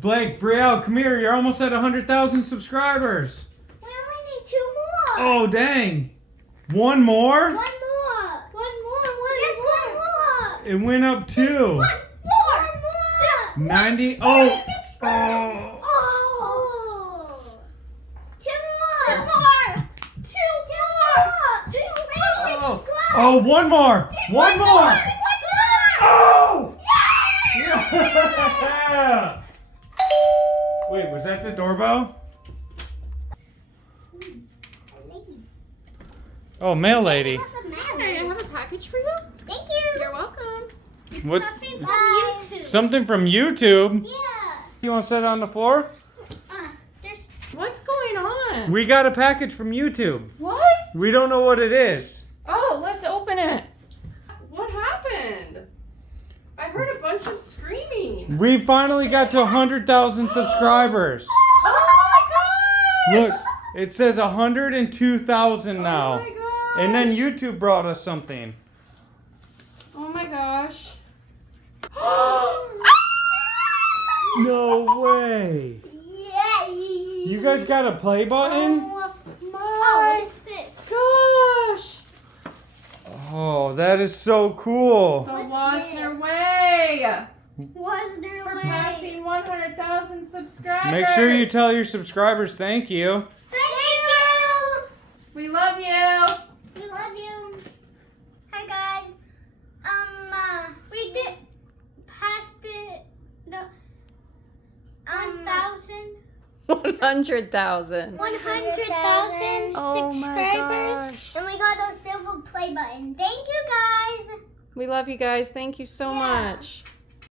Blake, Brielle, come here. You're almost at 100,000 subscribers. We only need 2 more. Oh, dang. One more? One more. Just one more. It went up 2. One more. 90. Oh. 46 more. Oh. Oh. 2 more. 2 more. 2 more. 26 Oh. squares. Oh, one more. One more. Oh. Yeah. Wait, was that the doorbell? Oh, mail lady. Hey, I have a package for you. Thank you. You're welcome. It's What? something from Bye. YouTube. Something from YouTube. Yeah. You want to set it on the floor? There's What's going on? We got a package from YouTube. What? We don't know what it is. Oh, let's open it. What happened? I heard a bunch of screaming. We finally got to 100,000 subscribers. Oh my gosh! Look, it says 102,000 now. Oh my gosh. And then YouTube brought us something. Oh my gosh. No way. Yay. You guys got a play button? Oh Oh, my what is this? gosh. Oh, that is so cool. The What's Wasner Way Was there for a way? passing 100,000 subscribers. Make sure you tell your subscribers thank you. Thank you. We love you. We love you. Hi guys. We did past it. No. 100,000. 100,000 Oh my subscribers. gosh. And we got a silver play button. Thank you guys. We love you guys. Thank you so Yeah. much.